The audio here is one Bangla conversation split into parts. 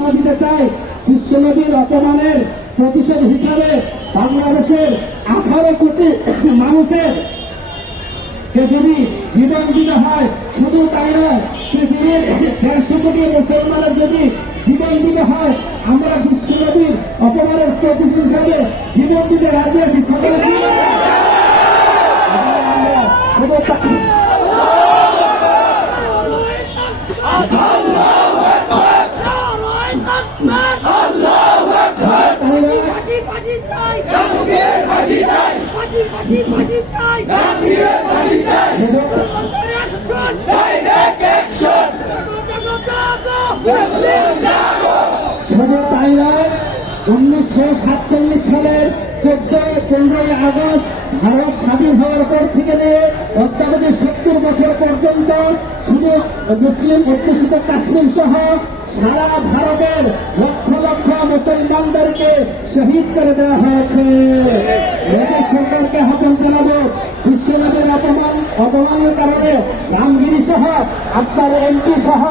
ঘোষণা দিতে চাই, বিশ্বনবীর অপমানের প্রতিশোধ হিসাবে বাংলাদেশের 18 কোটি মানুষের যদি জীবন দিতে হয়, শুধু তাই নয়, পৃথিবীর 150 কোটি মুসলমানের যদি জীবন দিতে হয়, আমরা বিশ্বনবীর অপমানের প্রতিশোধ হিসাবে জীবন দিতে রাজি আছি। সকলে শুধু তাই নয়, 1947 সালের 14-15 আগস্ট ভারত স্বাধীন হওয়ার পর থেকে নিয়ে অত্যাবধি 70 বছর পর্যন্ত শুধু মুসলিম অধ্যুষিত কাশ্মীর সহ সারা ভারতের লক্ষ লক্ষ মুসলমানদেরকে শহীদ করে দেওয়া হয়েছে। মোদী সরকারকে আহ্বান জানাবো, বিশ্বনবীর অপমানের কারণে রামগিরি সহ আপনার এমপি সহ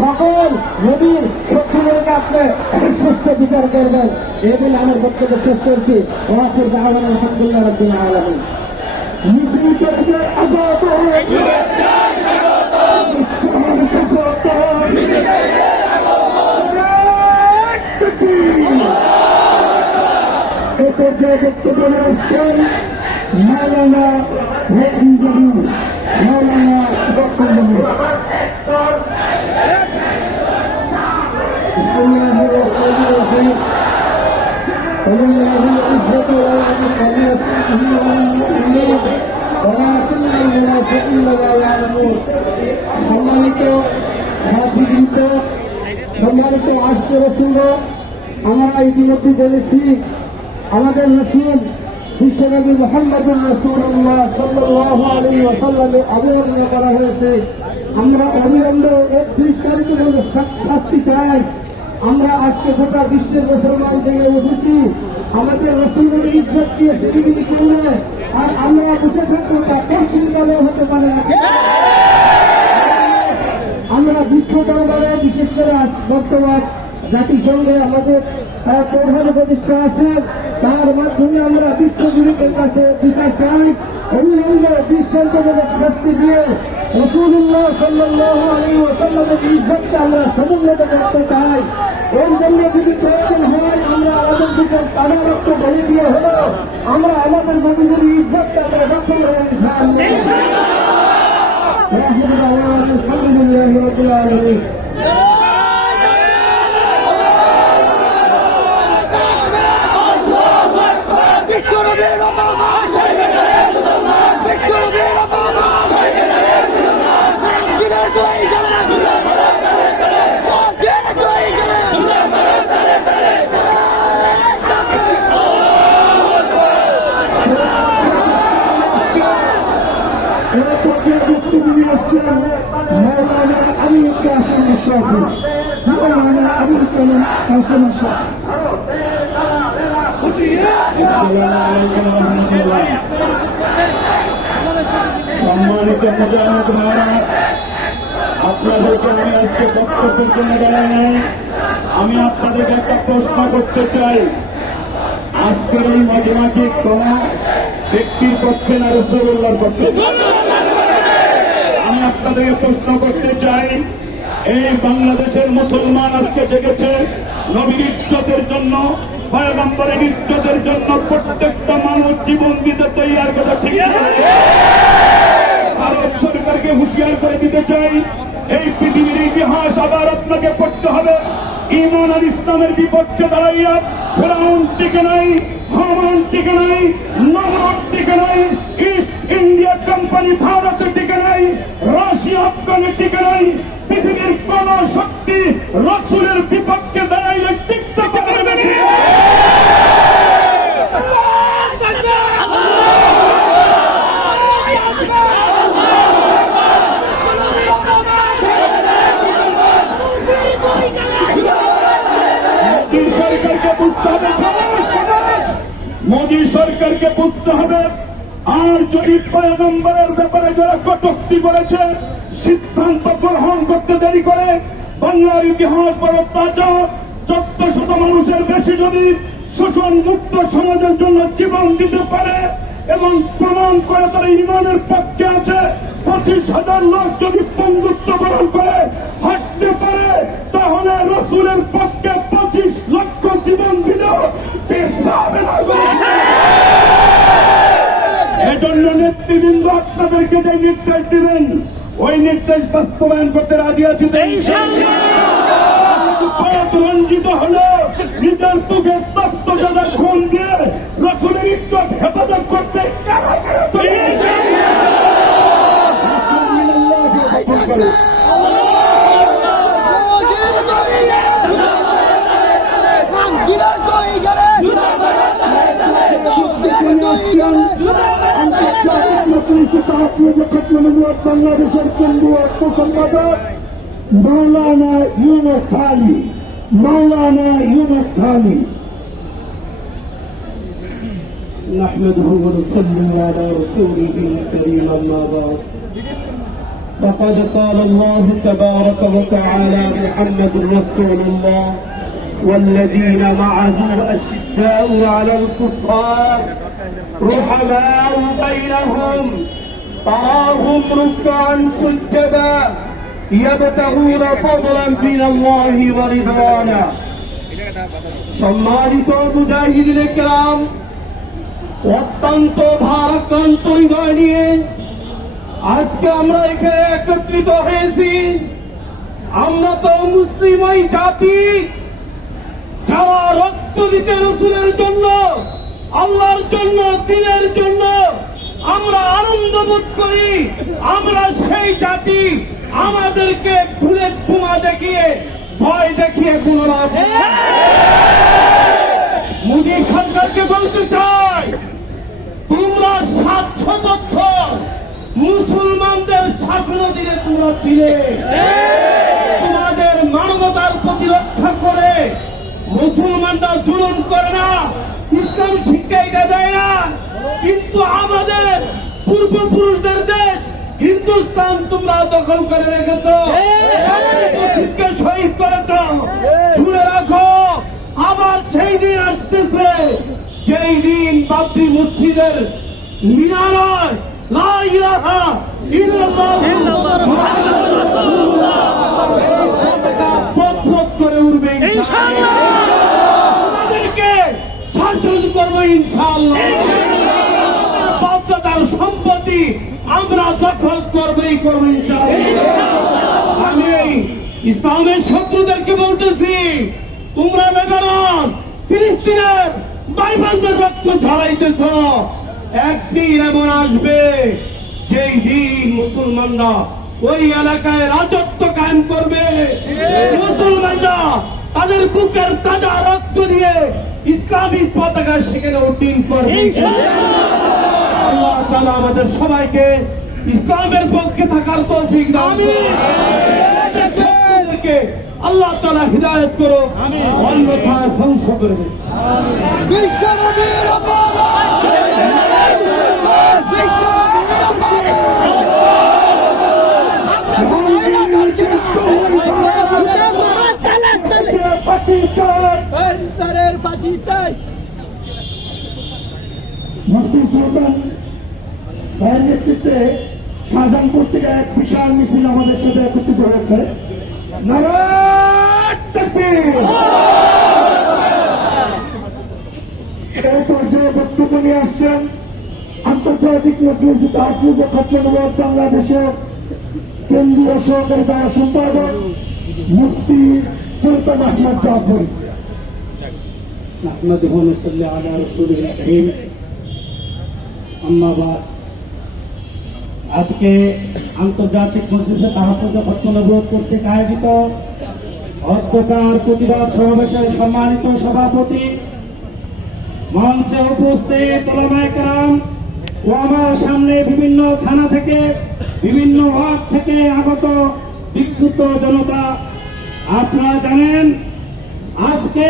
সকল নবীর শত্রুদেরকে আপনি সুস্থ বিচার করবেন। এই বলে আমার বক্তব্য শেষ করছি। ওয়াফির দাওয়ান আলহামদুলিল্লাহ রাব্বিল আলামিন। মুসলিমদের আগত এই পর্যায়ে বক্তব্য রাখছেন মাওলানা মাওলানা বক্তব্য। সম্মানিত সাথীবৃন্দ, সম্মানিত আজকে রসুল, আমরা ইতিমধ্যে বলেছি আমাদের রসুল বিশ্বনবী মুহাম্মদুর রাসূলুল্লাহ সাল্লাল্লাহু আলাইহি ওয়াসাল্লামের অবমাননা করা হয়েছে। আমরা অবিলম্বে 31 তারিখে শাস্তি চাই। আমরা আজকে গোটা বিশ্বের মুসলমান থেকে উঠেছি, আমাদের রসুলের ইজ্জত দিয়ে সেদিকে করলে আর আমরা বসে থাকবো, তা পশ্চিম দলেও হতে পারে না। আমরা বিশ্ব দরবারে বিশেষ করে বর্তমান জাতিসংঘে আমাদের প্রধান উপদেষ্টা আছেন, তার মাধ্যমে আমরা বিশ্বজুড়িদের কাছে বিচার চাই। অবিলম্বে দৃষ্টান্তমূলক শাস্তি দিয়ে রাসূলুল্লাহ সাল্লাল্লাহু আলাইহি ওয়াসাল্লামের ইজ্জতকে আমরা সমুন্নত করতে চাই। এর জন্য যদি প্রয়োজন হয়, আমরা আমাদের দিকে কাদা রক্ত ঢেলে দিয়ে হলেও আমরা আমাদের নবীদের ইজ্জতকে আমরা রক্ষা করে আলহামদুলিল্লাহ রাব্বিল আলামিন। مولانا أبي القاسم الشافعي مولانا أبي القاسم الشافعي সম্মানিত মুজাহিদ ভাইরা, আপনাদেরকে আমি আজকে বক্তব্যের জন্য দাঁড়াই নাই। আমি আপনাদেরকে একটা প্রশ্ন করতে চাই, আজকের এই মজমাটি কোন ব্যক্তির পক্ষে না রাসূলুল্লাহর পক্ষে? আমি আপনাদেরকে প্রশ্ন করতে চাই, এই বাংলাদেশের মুসলমান আজকে জেগেছে নবীর ইজ্জতের জন্য, পয়গম্বরের ইজ্জতের জন্য প্রত্যেকটা মানুষ জীবন দিতে তৈরি কথা ঠিক আছে। ভারত সরকারকে হুঁশিয়ার করে দিতে চাই, এই পৃথিবীর ইতিহাস আবার আপনাকে পড়তে হবে। ঈমান আর ইসলামের বিপক্ষে দাঁড়াইয়া ফেরাউন টিকে নাই, হামান টিকে নাই, নমরুদ টিকে নাই, ইস্ট ইন্ডিয়া কোম্পানি ভারতে টিকে নাই, রাশিয়া আফগানে টিকে নাই। পৃথিবীর কোন শক্তি রাসূলের বিপক্ষে দাঁড়াইলে টিকতে পারবে না। মোদী সরকারকে বুঝতে হবে, আর যদি পয়গম্বরের ব্যাপারে যারা কটূক্তি করেছে, সিদ্ধান্ত গ্রহণ করতে দেরি করে, বাংলার ইতিহাস বড় তাজা, মানুষের বেশি যদি শোষণ মুক্ত সমাজের জন্য জীবন দিতে পারে এবং প্রমাণ করে তারা ইমানের পক্ষে আছে, 25,000 লোক যদি বন্ধুত্ব বরণ করে হাসতে পারে, তাহলে রসুলের পক্ষে 25 লক্ষ জীবন দিলেও পিছপা হবে না। এজন্য নেতৃবৃন্দ আপনাদেরকে যে নির্দেশ দিবেন ওই নির্দেশ বাস্তবায়ন করতে রাজি আছি। রঞ্জিত হলো নিজের চোখের তত্ত্ব যারা খুন দিয়ে রসুলের ইজ্জত হেফাজত করতে বাংলাদেশের কেন্দ্রীয় অর্থ সম্পাদক মৌলানা ইউনুস থানি। نحمده ونصلي على رسوله الكريم أما بعد فقد قال الله تبارك وتعالى محمد رسول الله والذين معه أشداء على الكفار رحماء بينهم تراهم ركعا سجدا يبتغون فضلا من الله ورضوانا। সম্মানিত মুজাহিদিন কেরাম, অত্যন্ত ভারাক্রান্ত হৃদয় নিয়ে আজকে আমরা এখানে একত্রিত হয়েছি। আমরা তো মুসলিমই জাতি যারা রক্ত দিতে রসুলের জন্য, আল্লাহর জন্য, দ্বীনের জন্য আমরা আনন্দ বোধ করি। আমরা সেই জাতি, আমাদেরকে বুলেট বোমা দেখিয়ে ভয় দেখিয়ে কোন লাভ নেই। মোদী সরকারকে বলতে চাই, তোমরা 700 বছর মুসলমানদের শাসনাধীনে তোমরা ছিলে। তোমাদের মানবতার প্রতিরক্ষা করে মুসলমানরা জুলুম করে না, ইসলাম শিক্ষা এটা দেয় না। কিন্তু আমাদের পূর্বপুরুষদের দেশ হিন্দুস্তান তোমরা দখল করে রেখেছ, শহীদ করেছ। শুনে রাখো, আবার সেই দিন আসতেছে যেই দিন বাবরি মসজিদের মিনার লা ইলাহা ইল্লাল্লাহ পথ করে উঠবে। আমাদেরকে শাসন করবো ইনশাআল্লাহ। বাপদাদার সম্পত্তি আমরা দখল করবোই করবো ইনশাআল্লাহ। আমি ইসলামের শত্রুদেরকে বলতেছি, তোমরা লেবানন, ফিলিস্তিনের ভাইবোনদের রক্ত ঝরাইতেছ। একদিন এমন আসবে যেই দিন মুসলমানরা ওই এলাকায় রাজত্ব কায়েম করবে। মুসলমানরা তাদের বুকের তাজা রক্ত দিয়ে ইসলামী পতাকা সেখানে উড্ডীন করবে। আল্লাহ তাআলা আমাদের সবাইকে ইসলামের পক্ষে থাকার তৌফিক দান করুন। আল্লাহ তাআলা হিদায়াত করুন, অন্যথায় ধ্বংস করে দেন। ফাঁসি চাই। মুফতি সুলতান ভাইয়ের নেতৃত্বে শাহজাহানপুর থেকে এক বিশাল মিছিল আমাদের সাথে একত্রিত হয়েছে। নারায়ে তাকবীর। এই পর্যায়ে বক্তব্য নিয়ে আসছেন আন্তর্জাতিক মজলিস তাহফিজ ও খতম নবুয়ত বাংলাদেশের কেন্দ্রীয় সহকারী সম্পাদক মুফতি সুলতান আহমদ জাফর। نحمده ونصلي على رسوله الكريم أما بعد। আজকে আন্তর্জাতিক মজলিসে তাহফিজ ও খতম নবুয়ত কর্তৃক আয়োজিত অধ্যকার প্রতিবাদ সমাবেশের সম্মানিত সভাপতি, মঞ্চে উপস্থিত উলামায়ে কেরাম ও আমার সামনে বিভিন্ন থানা থেকে, বিভিন্ন ওয়ার্ড থেকে আগত বিক্ষুব্ধ জনতা, আপনারা জানেন আজকে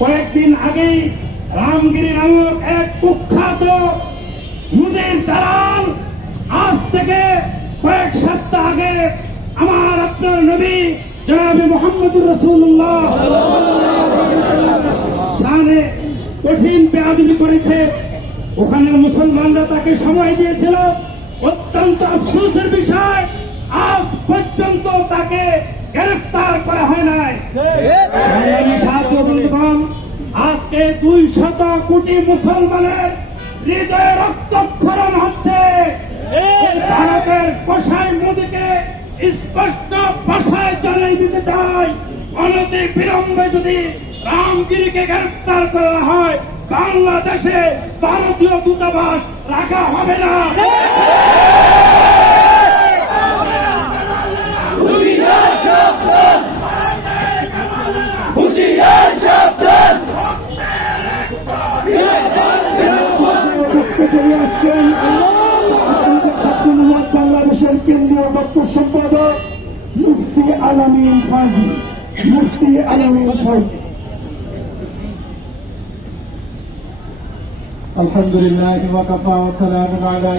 কয়েকদিন আগেই রামগিরি নামক এক কুখ্যাত মুদির দালাল আজ থেকে কয়েক সপ্তাহ আগে আমার আপনার নবী জনাবে মুহাম্মদুর রাসূলুল্লাহ কঠিন বেয়াদবি করেছে, ওখানে মুসলমানরা তাকে সময় দিয়েছিল। অত্যন্ত আফসোসের বিষয়, আজ পর্যন্ত তাকে গ্রেফতার করা হয় নাই। সংগ্রামী সাথী ও বন্ধুগণ, আজকে 200 কোটি মুসলমানের হৃদয়ে রক্তক্ষরণ হচ্ছে। ভারতের কসাই মোদীকে স্পষ্ট ভাষায় জানিয়ে দিতে চাই, অনতি বিলম্বে যদি রামগিরিকে গ্রেফতার করা হয়, বাংলাদেশে ভারতীয় দূতাবাস রাখা হবে না। বাংলাদেশের কেন্দ্রীয় দপ্তর সম্পাদক মুফতি আলামিন ফাজি, মুফতি আলামিন ফাজি। আলহামদুলিল্লাহ ওয়া কাফা ওয়া সালামুন আলা